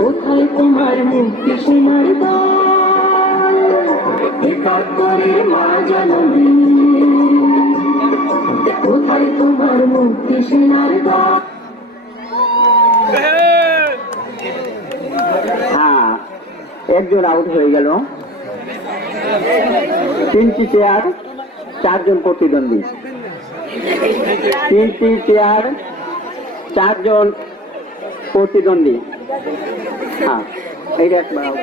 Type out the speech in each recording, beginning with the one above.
কোথায় তোমার মুক্তি সোনার দ্বার, একাত্তরের মা জননী, কোথায় তোমার মুক্তি সোনার দ্বার। হ্যাঁ, একজন আউট হয়ে গেল। 3টি চেয়ার, 4 জন প্রতিদ্বন্দ্বী। 3টি চেয়ার, 4 জন প্রতিদ্বন্দ্বী। হ্যাঁ, এইটা একবার আউট।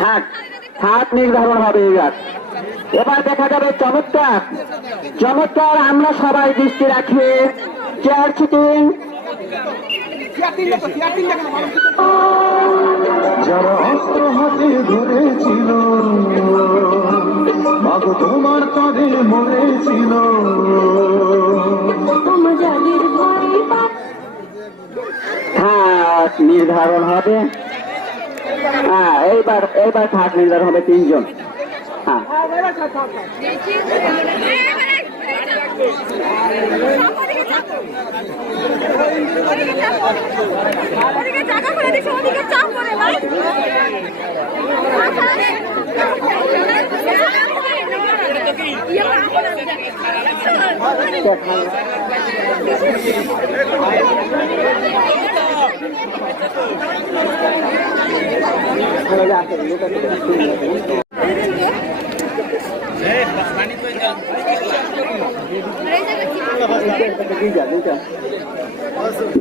হ্যাঁ, থাক নির্ধারণ হবে। এবার দেখা যাবে চমৎকার চমৎকার। আমরা সবাই দৃষ্টি রাখি। চেয়ার চিটিং, যারা অস্ত্র হাতে ধরেছিল, মাগো তোমার কাঁধে মরেছিল। থাক নির্ধারণ হবে। হ্যাঁ, এইবার থাক নির্ধারণ হবে 3 জন। হ্যাঁ,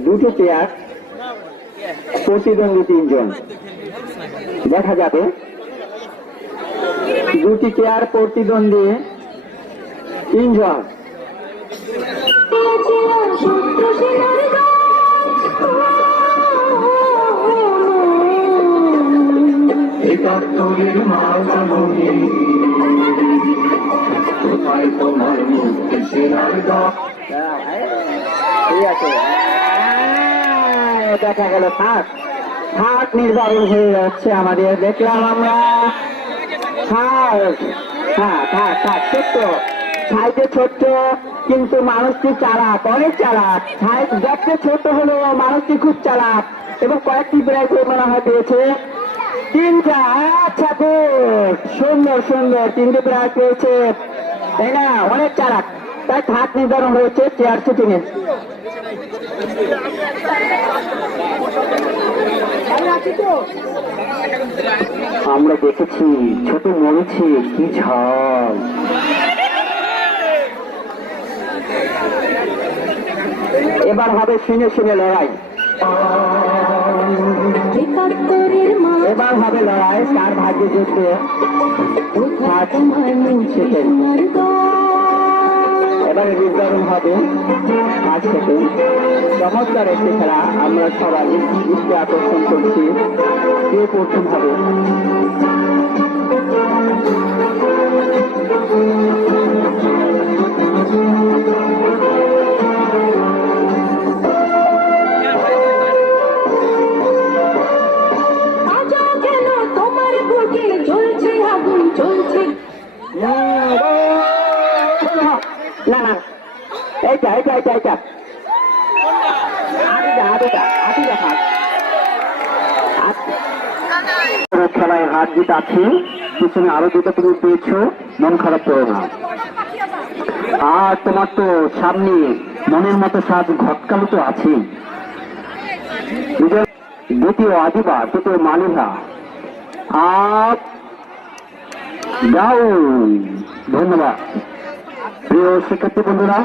দুটো চেয়ার, প্রতিদ্বন্দ্বী 3 জন। দেখা যাবে 2টি চেয়ার, প্রতিদ্বন্দ্বী 3 জন। একাত্তরের মা জননী, কোথায় তোমার মুক্তি সোনার দ্বার। ঠিক আছে, দেখা গেল থাক নির্ধারণ হয়ে যাচ্ছে আমাদের। দেখলাম আমরা থাক ছোট্ট সাইজে ছোট্ট, কিন্তু মানুষটি চালাক, অনেক চালাক। সাইজ দেখতে ছোট হলেও মানুষটি খুব চালাক, এবং কয়েকটি প্রাইজ মনে হয় পেয়েছে। 3টা। আচ্ছা, গুড, সুন্দর 3টে প্রাইজ পেয়েছে, তাই না? অনেক চালাক, তাই থাক নির্ধারণ হয়েছে চেয়ার সিটিং এ। আমরা দেখেছি ছোট মরেছে, কি ঝড়। এবার হবে শুনে লড়াই। এবার হবে লড়াই, কার ভাগ্যে যেতে। এবারে নির্ধারণ হবে 5 সেকেন্ড। চমৎকার একটি খেলা, আমরা সবাই দৃষ্টি আকর্ষণ করছি। কে প্রথম হবে? না, এইটা খেলায় হার জিত আছে। পিছনে আরো 2টা তুমি পেয়েছো, মন খারাপ করো না। আর তোমার তো সামনে মনের মতো স্বাদ ঘটকালো তো আছে। দ্বিতীয় আদিবা, তৃতীয় মালিহা। যাও। ধন্যবাদ প্রিয় শিক্ষার্থী বন্ধুরা।